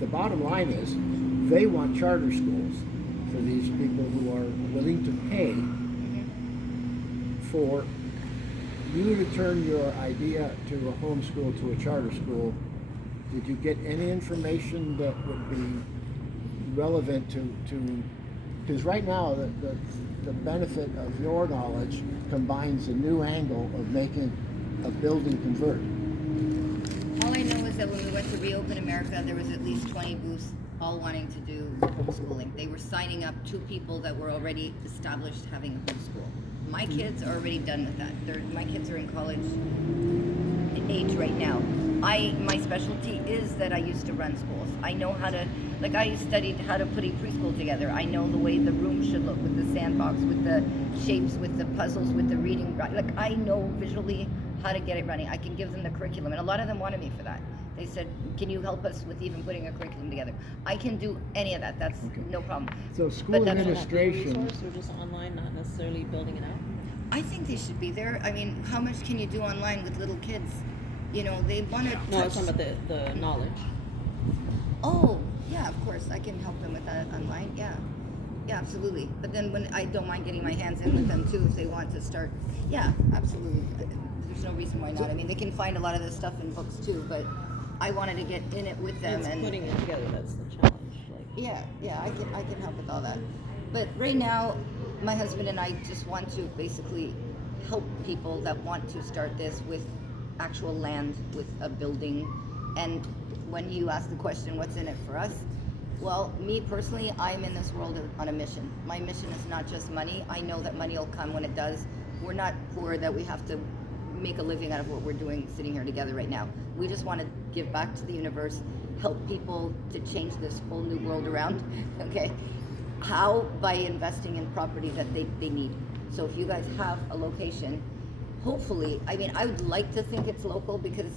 the bottom line is, they want charter schools for these people who are willing to pay for you to turn your idea to a homeschool to a charter school. Did you get any information that would be relevant to because right now the benefit of your knowledge combines a new angle of making a building convert. All I know is that when we went to Reopen America, there was at least 20 booths all wanting to do homeschooling. They were signing up to people that were already established having a homeschool. My kids are already done with that. My kids are in college age right now. My specialty is that I used to run schools. I know how to, like I studied how to put a preschool together. I know the way the room should look with the sandbox, with the shapes, with the puzzles, with the reading. Like I know visually how to get it running. I can give them the curriculum, and a lot of them wanted me for that. They said, can you help us with even putting a curriculum together? I can do any of that. That's no problem. So school administration... Resource or just online, not necessarily building it out? I think they should be there. I mean, how much can you do online with little kids? You know, they want to No, I was talking about the knowledge. Oh, yeah, of course. I can help them with that online. Yeah. Yeah, absolutely. But then when I don't mind getting my hands in with them too if they want to start. Yeah, absolutely. There's no reason why not. I mean, they can find a lot of this stuff in books too, but I wanted to get in it with them It's and putting it together, that's the challenge. yeah, I can help with all that. But right now, my husband and I just want to basically help people that want to start this with actual land, with a building. And when you ask the question, what's in it for us? Well, me personally, I'm in this world on a mission. My mission is not just money. I know that money will come when it does. We're not poor that we have to make a living out of what we're doing sitting here together right now. We just want to give back to the universe, help people to change this whole new world around, okay? How? By investing in property that they need. So if you guys have a location, hopefully, I mean, I would like to think it's local because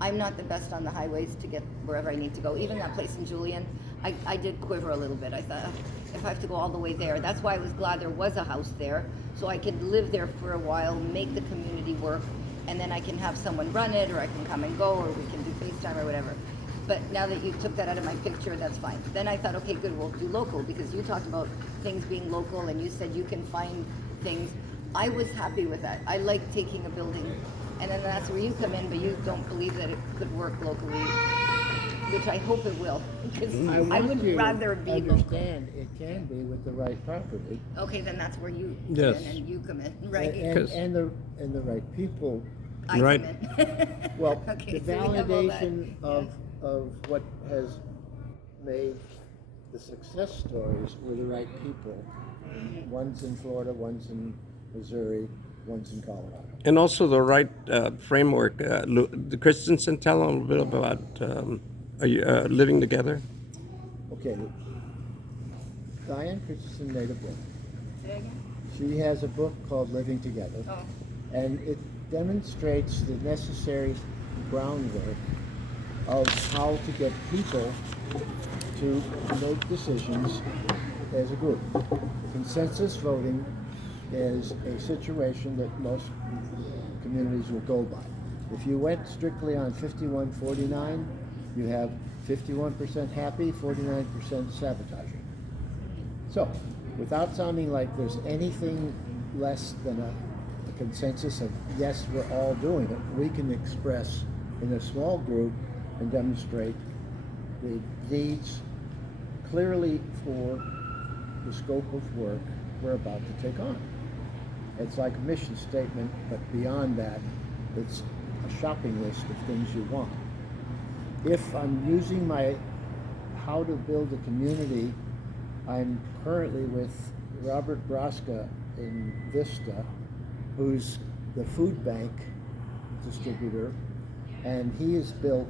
I'm not the best on the highways to get wherever I need to go. Even that place in Julian, I did quiver a little bit. I thought, if I have to go all the way there, that's why I was glad there was a house there, so I could live there for a while, make the community work, and then I can have someone run it, or I can come and go, or we can do FaceTime or whatever. But now that you took that out of my picture, that's fine. Then I thought, okay, good, we'll do local, because you talked about things being local, and you said you can find things. I was happy with that. I like taking a building, and then that's where you come in, but you don't believe that it could work locally, which I hope it will, because I would rather be understand local. It can be with the right property. Okay, then that's where you come Yes. in, and you come in, right? And the right people. I Right. come in. Well, Okay, the so we have all that. validation of what has made the success stories were the right people. One's in Florida, one's in Missouri, one's in Colorado. And also the right framework. The Christensen, tell a little bit about living together. Okay, Diane Christensen made a book. Say again? She has a book called Living Together, Oh. and it demonstrates the necessary groundwork of how to get people to make decisions as a group. Consensus voting is a situation that most communities will go by. If you went strictly on 51-49, you have 51% happy, 49% sabotaging. So, without sounding like there's anything less than a consensus of yes, we're all doing it, we can express in a small group and demonstrate the needs clearly for the scope of work we're about to take on. It's like a mission statement, but beyond that, it's a shopping list of things you want. If I'm using my how to build a community, I'm currently with Robert Braska in Vista, who's the food bank distributor, and he has built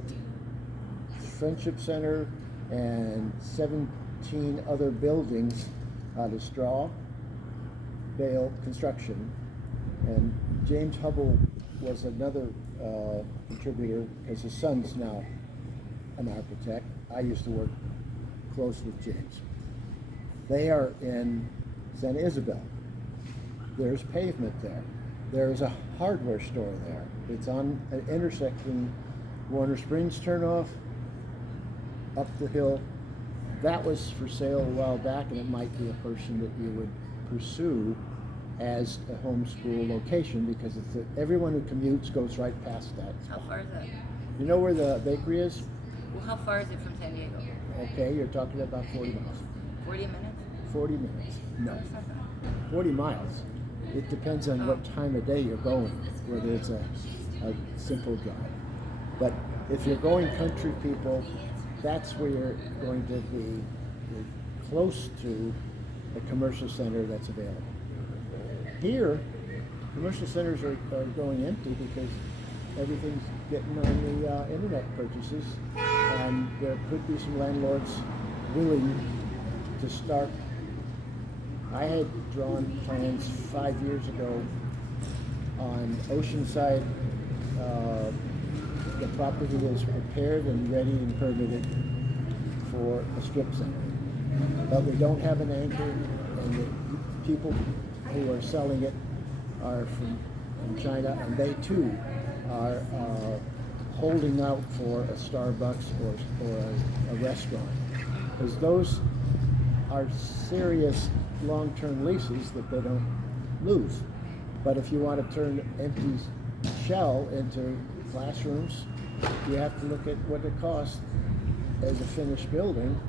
Friendship Center and 17 other buildings out of straw bale construction. And James Hubble was another contributor, because his son's now an architect. I used to work close with James. They are in San Isabel. There's pavement there. There's a hardware store there. It's on an intersection, Warner Springs turnoff up the hill. That was for sale a while back, and it might be a person that you would pursue as a homeschool location, because everyone who commutes goes right past that. How far is that? You know where the bakery is? Well, how far is it from San Diego? Okay, you're talking about 40 miles. 40 minutes? 40 minutes. No, It's not bad. 40 miles. It depends on what time of day you're going, whether it's a simple drive. But if you're going country, people, that's where you're going to be close to a commercial center that's available. Here, commercial centers are going empty because everything's getting on the internet purchases, and there could be some landlords willing to start. I had drawn plans 5 years ago on Oceanside. The property is prepared and ready and permitted for a strip center, but we don't have an anchor, and the people who are selling it are from China, and they too are holding out for a Starbucks or a restaurant, because those are serious long-term leases that they don't lose. But if you want to turn empty shell into classrooms, you have to look at what it costs as a finished building,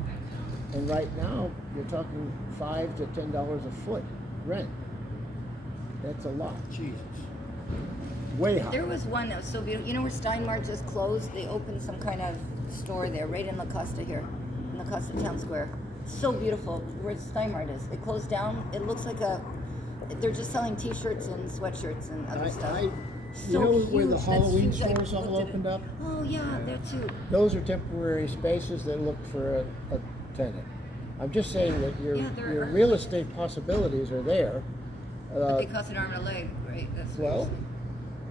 and right now you're talking $5 to $10 a foot rent. That's a lot. Jesus. Way high. There was one that was so beautiful. You know where Steinmart just closed? They opened some kind of store there, right in La Costa here, in La Costa Town Square. So beautiful where Steinmart is. It closed down. It looks like they're just selling T-shirts and sweatshirts and other stuff. You know where the huge. Halloween That's huge. stores all opened up? Oh yeah, there too. Those are temporary spaces that look for a tenant. I'm just saying that your real estate possibilities are there. But they cost an arm and a leg, right? That's what you're Well, saying.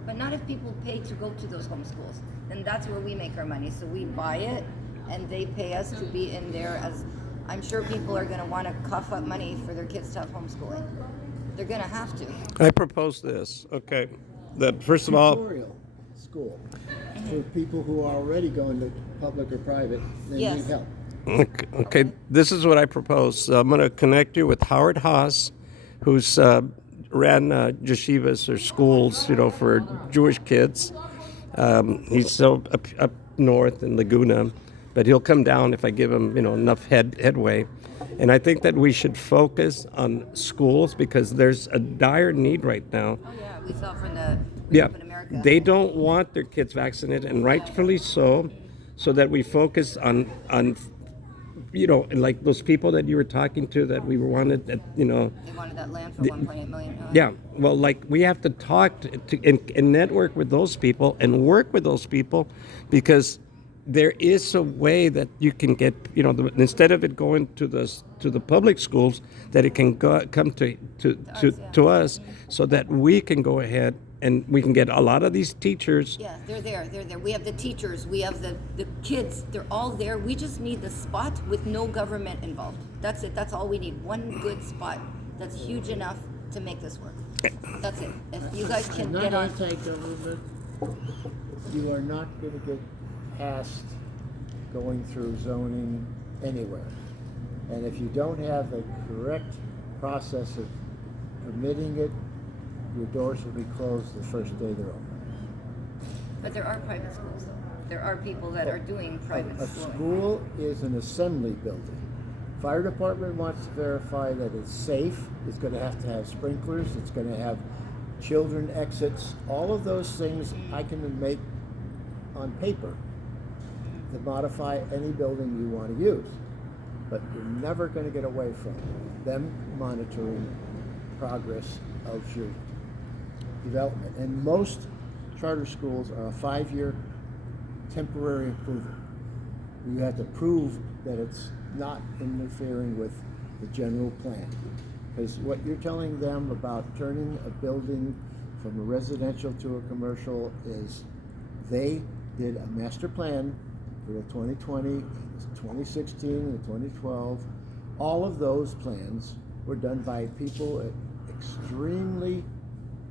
But not if people pay to go to those homeschools. Then that's where we make our money. So we buy it, and they pay us to be in there. As I'm sure people are going to want to cough up money for their kids to have homeschooling. They're going to have to. I propose this. Okay, that first of all, tutorial school for people who are already going to public or private. They Yes. need help. okay, this is what I propose. I'm going to connect you with Howard Haas, who's ran yeshivas or schools, for Jewish kids. He's so up north in Laguna, but he'll come down if I give him, enough headway. And I think that we should focus on schools because there's a dire need right now. Oh yeah, we saw from the Yeah, Open America. they don't want their kids vaccinated, and rightfully so that we focus on like those people that you were talking to that we wanted, They wanted that land for 1.8 million. Yeah, well, like we have to talk and network with those people and work with those people, because there is a way that you can get, instead of it going to the public schools, that it can come to us, so that we can go ahead and we can get a lot of these teachers. Yeah, they're there. We have the teachers, we have the kids, they're all there. We just need the spot with no government involved. That's it. That's all we need. One good spot that's huge enough to make this work. That's it. If you guys can Not get on. anti-government. You are not going to get past going through zoning anywhere. And if you don't have the correct process of permitting it, your doors will be closed the first day they're open. But there are private schools. There are people that are doing private A schooling. school is an assembly building. Fire department wants to verify that it's safe. It's going to have sprinklers. It's going to have children exits. All of those things I can make on paper to modify any building you want to use. But you're never going to get away from them monitoring progress of your development. And most charter schools are a 5-year temporary approval. You have to prove that it's not interfering with the general plan. Because what you're telling them about turning a building from a residential to a commercial is they did a master plan for the 2020, 2016, and 2012. All of those plans were done by people at extremely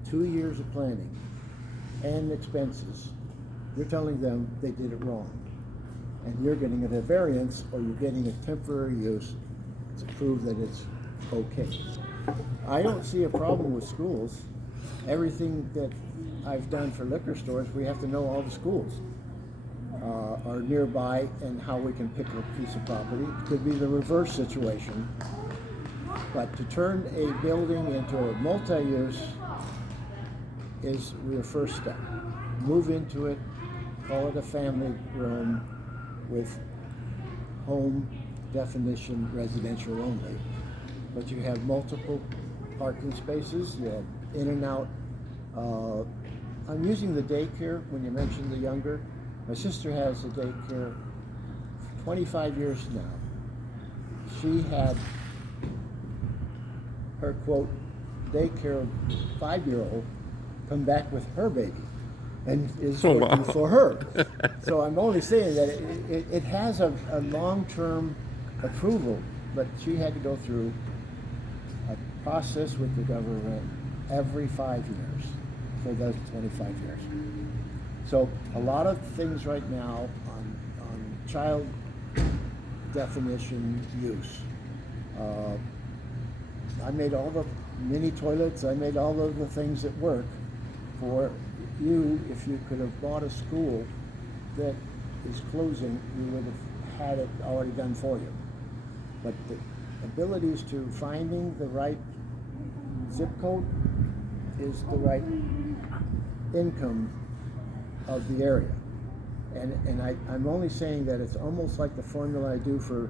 2 years of planning and expenses. You're telling them they did it wrong. and you're getting a variance or you're getting a temporary use to prove that it's okay. I don't see a problem with schools. Everything that I've done for liquor stores, we have to know all the schools are nearby and how we can pick a piece of property. It could be the reverse situation. But to turn a building into a multi-use is your first step. Move into it, call it a family room with home definition residential only. But you have multiple parking spaces, you have in and out. I'm using the daycare when you mentioned the younger. My sister has a daycare 25 years now. She had her quote daycare 5-year-old come back with her baby and is working for her. So I'm only saying that it has a long-term approval, but she had to go through a process with the government every 5 years for those 25 years. So a lot of things right now on child definition use. I made all the mini toilets, I made all of the things that work for you. If you could have bought a school that is closing, you would have had it already done for you. But the abilities to finding the right zip code is the right income of the area. And I'm only saying that it's almost like the formula I do for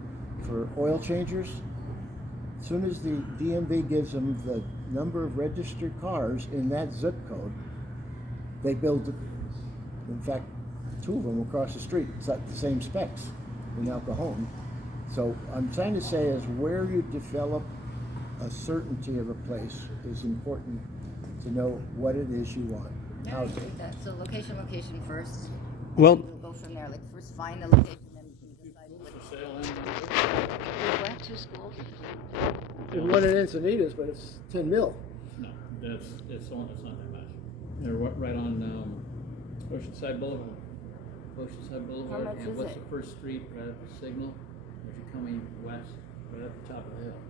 oil changers. As soon as the DMV gives them the number of registered cars in that zip code, they build, in fact, 2 of them across the street. It's like the same specs in El Cajon. So I'm trying to say is where you develop a certainty of a place is important to know what it is you want. Yeah, I agree with that. So location first. Well, We'll go from there. Like first find the location and decide what. What? 2 schools? There's one in Encinitas, but it's 10 mil. No, it's not that much. They're right on Oceanside Boulevard. Oceanside Boulevard. much And is what's it? the first street right at the signal? As you're coming west, right at the top of the hill.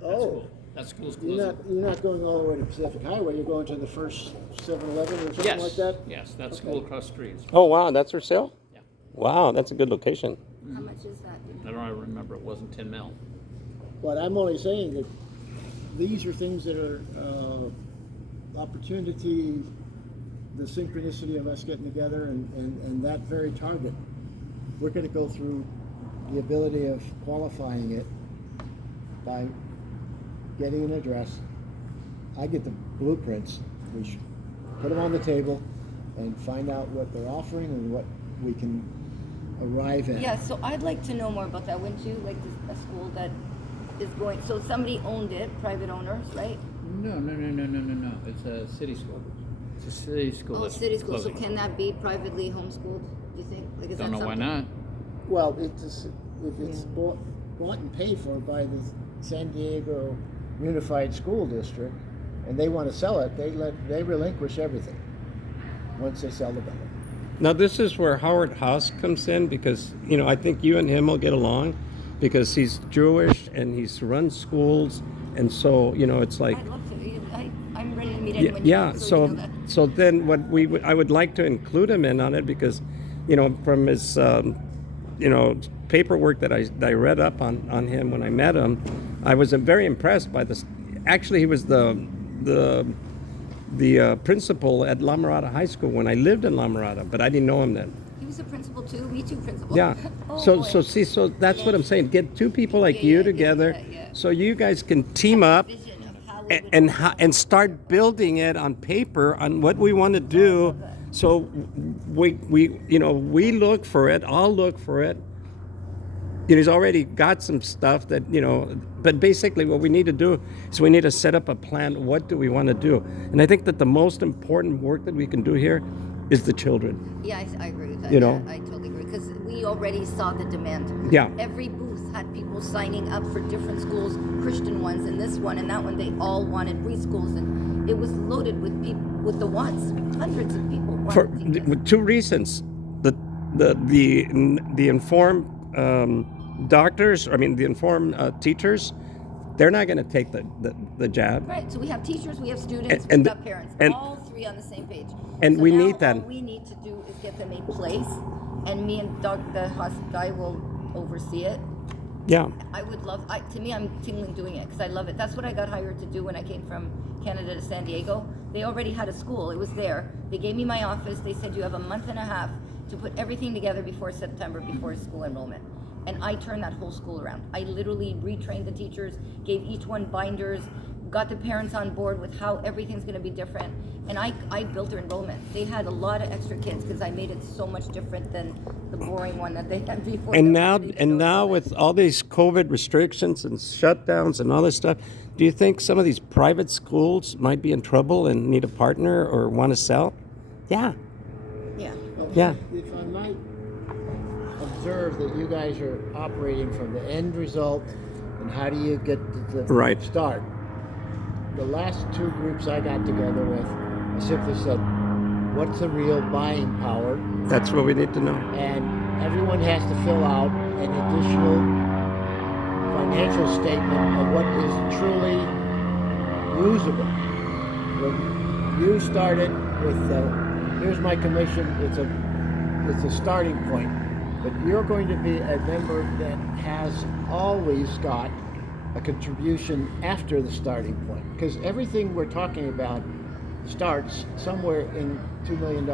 That's Oh, cool. That school's you're closing. not going all the way to Pacific Highway. You're going to the first 7-Eleven or something Yes. like that? Yes, that Okay. school across the street. oh wow, that's for sale? Yeah. Wow, that's a good location. How much is that? I don't remember. It wasn't 10 mil. But I'm only saying that these are things that are opportunity, the synchronicity of us getting together and that very target. We're going to go through the ability of qualifying it by getting an address. I get the blueprints. We should put them on the table and find out what they're offering and what we can arrive at. Yeah, so I'd like to know more about that, wouldn't you? Like a school that is going, so somebody owned it, private owners, right? No. It's a city school. It's a city school. Oh, that's city school. So closing. can that be privately homeschooled? Do you think? Like, is Don't that know why something? not. Well, it's bought and paid for by the San Diego Unified School District, and they want to sell it. They relinquish everything once they sell the building. Now this is where Howard Haas comes in because I think you and him will get along because he's Jewish and he's run schools, and so it's like I'd love to. I'm ready to meet yeah, anyone. yeah. So, So you know that. so then what I would like to include him in on it because from his paperwork that I read up on him when I met him, I was very impressed by this. Actually, he was the principal at La Mirada High School when I lived in La Mirada, but I didn't know him then. He was a principal too. Me too, principal. Yeah. Oh, so boy. so that's what I'm saying. Get 2 people like Yeah, you yeah, together, yeah. so you guys can team up Vision of how we and would- and start building it on paper on what we want to do. So we look for it. I'll look for it. He's already got some stuff that but basically what we need to do is we need to set up a plan. What do we want to do? And I think that the most important work that we can do here is the children. Yeah, I agree with that. You know? Yeah, I totally agree because we already saw the demand. Yeah. Every booth had people signing up for different schools, Christian ones, and this one and that one. They all wanted preschools, and it was loaded with people with the wants. Hundreds of people For wanted to do this. with 2 reasons. the informed doctors, I mean the informed teachers, they're not going to take the jab. Right. So we have teachers, we have students, And- we've got parents, and- all three on the same page. and so we now need that. All we need to do is get them a place, and me and Doug, the guy, will oversee it. Yeah. I would love. To me, I'm tingling doing it because I love it. That's what I got hired to do when I came from Canada to San Diego. They already had a school. It was there. They gave me my office. They said you have a month and a half to put everything together before September, before school enrollment. And I turned that whole school around. I literally retrained the teachers, gave each one binders, got the parents on board with how everything's going to be different. And I built their enrollment. They had a lot of extra kids because I made it so much different than the boring one that they had before. And that now, nobody even knows about. with all these COVID restrictions and shutdowns and all this stuff, do you think some of these private schools might be in trouble and need a partner or want to sell? Yeah. Yeah. Yeah. If I might observe that you guys are operating from the end result and how do you get to the Right. start. The last two groups I got together with, I simply said, what's the real buying power? That's what we need to know. And everyone has to fill out an additional financial statement of what is truly usable. When you started with, here's my commission, it's a starting point. But you're going to be a member that has always got a contribution after the starting point. Because everything we're talking about starts somewhere in $2 million.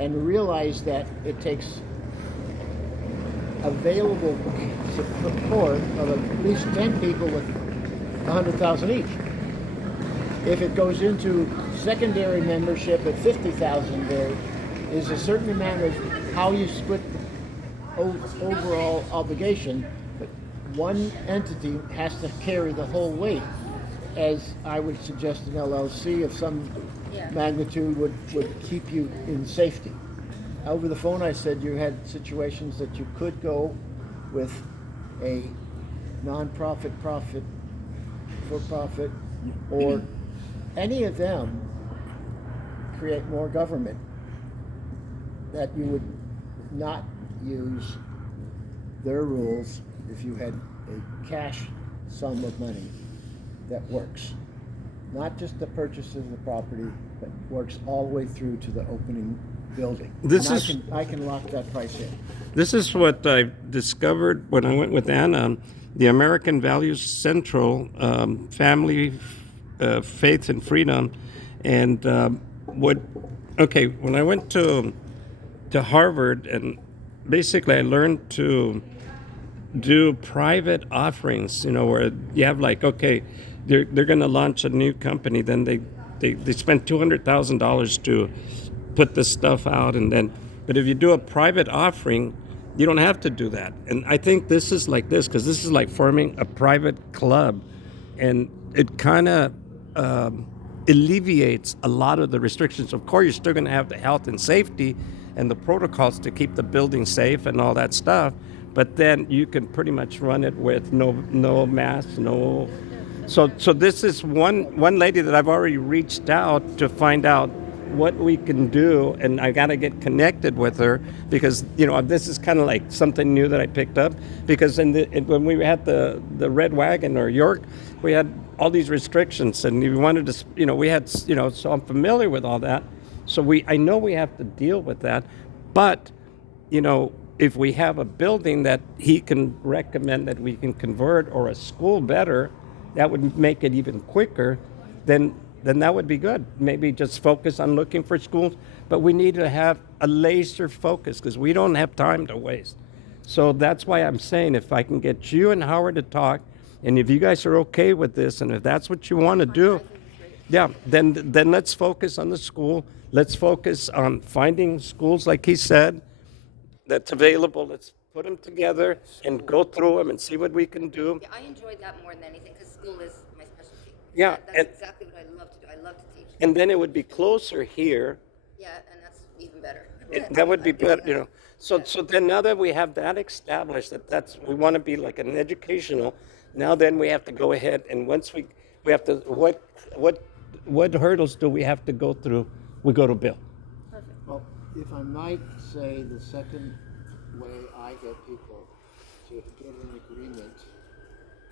And realize that it takes available support of at least 10 people with 100,000 each. If it goes into secondary membership at 50,000, there is a certain amount of how you split overall obligation, but one entity has to carry the whole weight, as I would suggest an LLC of some magnitude would keep you in safety. Over the phone I said you had situations that you could go with a non-profit, for-profit, or any of them create more government, that you would not use their rules if you had a cash sum of money that works. Not just the purchase of the property, but works all the way through to the opening building. I can lock that price in. This is what I discovered when I went with Anna, the American Values Central, Family, Faith, and Freedom. And when I went to Harvard, and basically I learned to do private offerings, where you have they're going to launch a new company, then they spend $200,000 to put this stuff out, but if you do a private offering, you don't have to do that. And I think this is like this, because this is like forming a private club, and it kind of alleviates a lot of the restrictions. Of course, you're still going to have the health and safety and the protocols to keep the building safe and all that stuff, but then you can pretty much run it with no masks, no. So this is one lady that I've already reached out to find out what we can do, and I got to get connected with her, because this is kind of like something new that I picked up, because when we had the Red Wagon or York, we had all these restrictions, and we wanted to, we had, so I'm familiar with all that. So I know we have to deal with that, but if we have a building that he can recommend that we can convert, or a school better, that would make it even quicker, then that would be good. Maybe just focus on looking for schools, but we need to have a laser focus, because we don't have time to waste. So that's why I'm saying, if I can get you and Howard to talk, and if you guys are okay with this, and if that's what you want to do, yeah, then let's focus on the school. Let's focus on finding schools, like he said, that's available. Let's put them together and go through them and see what we can do. Yeah, I enjoyed that more than anything because school is my specialty. Yeah, That's exactly what I love to do. I love to teach. And then it would be closer here. Yeah, and that's even better. That would be better, So then, now that we have that established, we want to be like an educational. Now then, we have to go ahead, and once we have to, what hurdles do we have to go through? We go to Bill. Well, if I might say, the second way I get people to get an agreement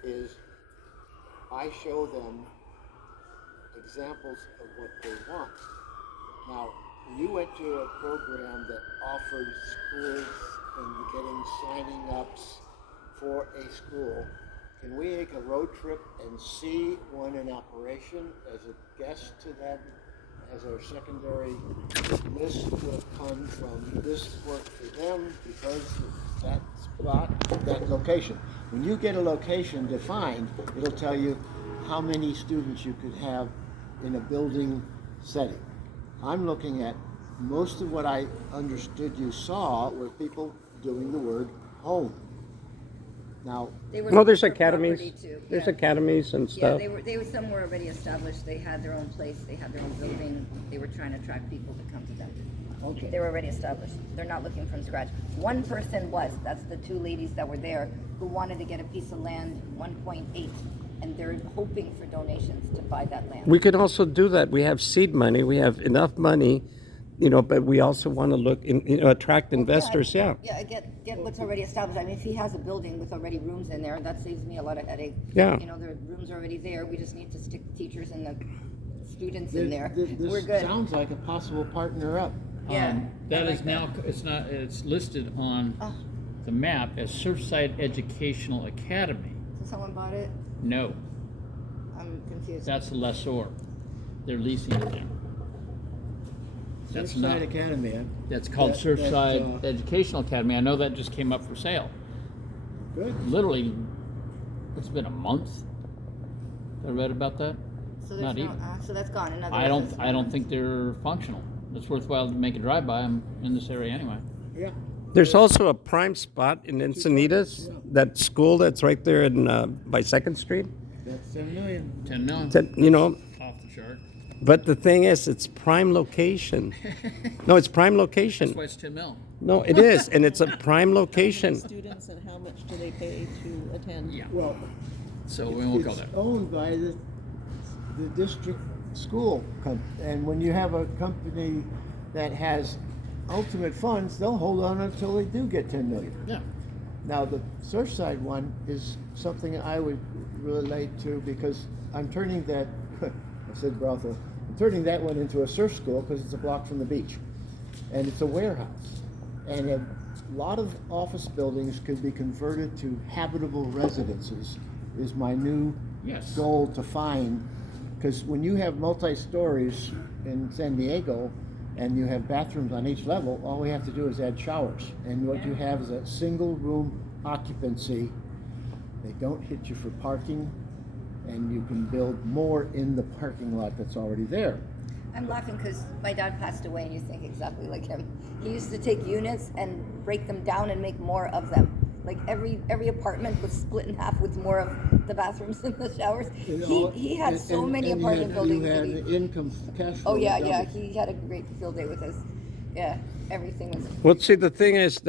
is I show them examples of what they want. Now, when you went to a program that offered schools and getting signing ups for a school, can we make a road trip and see one in operation as a guest to them? As our secondary list will come from this work for them because that spot, that location. When you get a location defined, it'll tell you how many students you could have in a building setting. I'm looking at most of what I understood you saw were people doing the word home. Now, They were Well, there's looking for academies. property too. There's Yeah. academies and Yeah, stuff. they were some were already established. They had their own place. They had their own building. They were trying to attract people to come to them. okay. They were already established. They're not looking from scratch. One person was. That's the two ladies that were there who wanted to get a piece of land, 1.8, and they're hoping for donations to buy that land. We could also do that. We have seed money. We have enough money, but we also want to look attract investors. Yeah. Yeah, get what's already established. I mean, if he has a building with already rooms in there, that saves me a lot of headache. Yeah. The rooms are already there. We just need to stick teachers and the students in there. This We're good. sounds like a possible partner up. Yeah. That I is like now, it's listed on Oh. the map as Surfside Educational Academy. So someone bought it. No, I'm confused. that's the lessor. They're leasing it now. That's Surfside not, Academy. that's called that, Surfside Educational Academy. I know that just came up for sale. Good. Literally, it's been a month. I read about that. So Not there's no, even. so that's gone. In other I words, don't think they're functional. It's worthwhile to make a drive-by. I'm in this area anyway. Yeah. There's also a prime spot in Encinitas, Yeah. that school that's right there in by 2nd Street. That's 10 million. 10 million. Off the chart. But the thing is, it's prime location. No, it's prime location. That's why it's 10 mil. No, it is, and it's a prime location. Students and how much do they pay to attend? Yeah. Well, So we won't go it's there. owned by the district school and when you have a company that has ultimate funds, they'll hold on until they do get 10 million. Yeah. Now the Surfside one is something I would relate to because I'm turning that I said brothel. I'm turning that one into a surf school because it's a block from the beach, and it's a warehouse, and a lot of office buildings could be converted to habitable residences. Is my new Yes. goal to find, because when you have multi-stories in San Diego and you have bathrooms on each level, all we have to do is add showers, and what you have is a single room occupancy. They don't hit you for parking, and you can build more in the parking lot that's already there. I'm laughing because my dad passed away, and you think exactly like him. He used to take units and break them down and make more of them. Like every apartment was split in half with more of the bathrooms and the showers. He had so many apartment buildings. You had that he- an income cash flow. oh yeah, double. he had a great field day with us. Yeah, everything was. Well, see, the thing is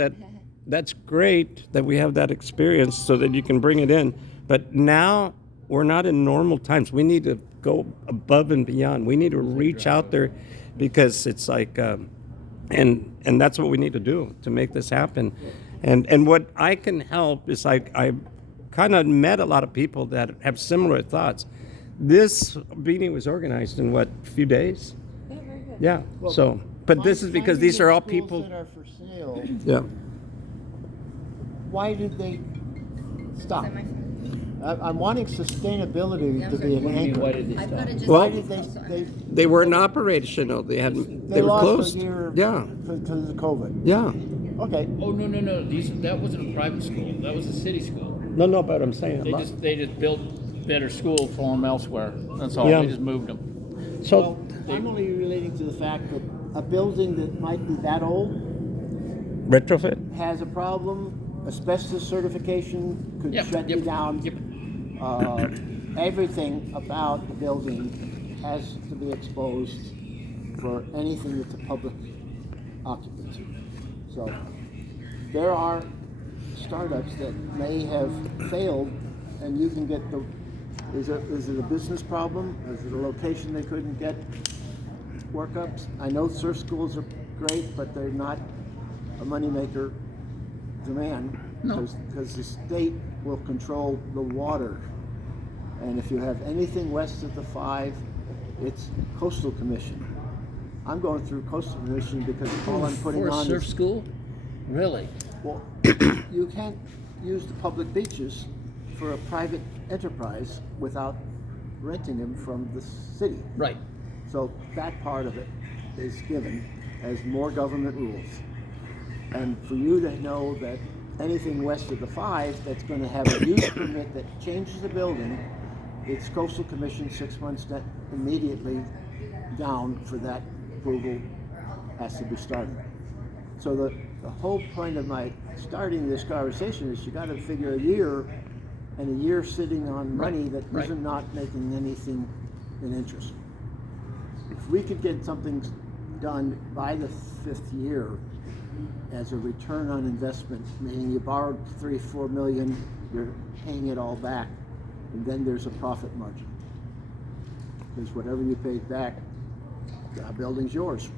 that's great that we have that experience so that you can bring it in. But now we're not in normal times. We need to go above and beyond. We need to reach out there because it's like, and that's what we need to do to make this happen. And what I can help is I kind of met a lot of people that have similar thoughts. This meeting was organized in what, a few days? Yeah, very good. Yeah. Well, So, but this is because finding these the are all schools people. that are for sale. Yeah. Why did they stop? Is that my phone? I'm wanting sustainability Yeah, to I'm be sorry. an anchor. Why did they I've stop? got to just. Well, Why did they They weren't operational. They they were lost closed. a year Yeah. because of COVID? Yeah. Okay. Oh, no. That wasn't a private school. That was a city school. No, but I'm saying. They just built better school for them elsewhere. That's all. Yeah. They just moved them. So Well, I'm only relating to the fact that a building that might be that old retrofit. has a problem. Asbestos certification could Yep, shut you yep, down. yep. Everything about the building has to be exposed for anything that's a public occupancy. So there are startups that may have failed, and you can get the. Is it a business problem? Is it a location they couldn't get workups? I know surf schools are great, but they're not a moneymaker demand. No. Because the state will control the water. And if you have anything west of the 5, it's Coastal Commission. I'm going through Coastal Commission because all I'm putting For a on surf is, school? Really? well, you can't use the public beaches for a private enterprise without renting them from the city. Right. So that part of it is given as more government rules. And for you to know that anything west of the 5 that's going to have a use permit that changes the building, it's Coastal Commission 6 months immediately down for that approval has to be started. So the whole point of my starting this conversation is you got to figure a year, and a year sitting on money that right. is not making anything in interest. If we could get something done by the 5th year as a return on investment, meaning you borrowed 3-4 million, you're paying it all back, and then there's a profit margin. Because whatever you paid back, the building's yours.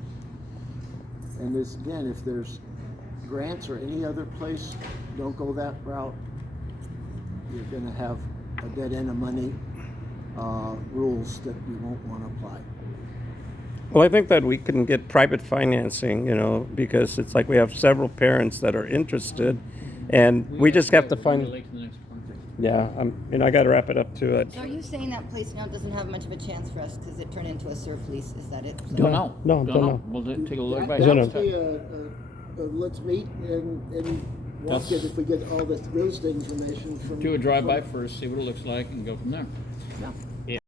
And there's, again, if there's grants or any other place, don't go that route. You're going to have a dead end of money, rules that you won't want to apply. Well, I think that we can get private financing, you know, because it's like we have several parents that are interested, and we just have to find. Relate to the next one. Yeah, I got to wrap it up too. So are you saying that place now doesn't have much of a chance for us because it turned into a surf lease? Is that it? Don't know. No, don't know. We'll take a look back. No, no. That would be let's meet and walk That's- it if we get all the real estate information from. Do a drive-by first, see what it looks like, and go from there. Yeah.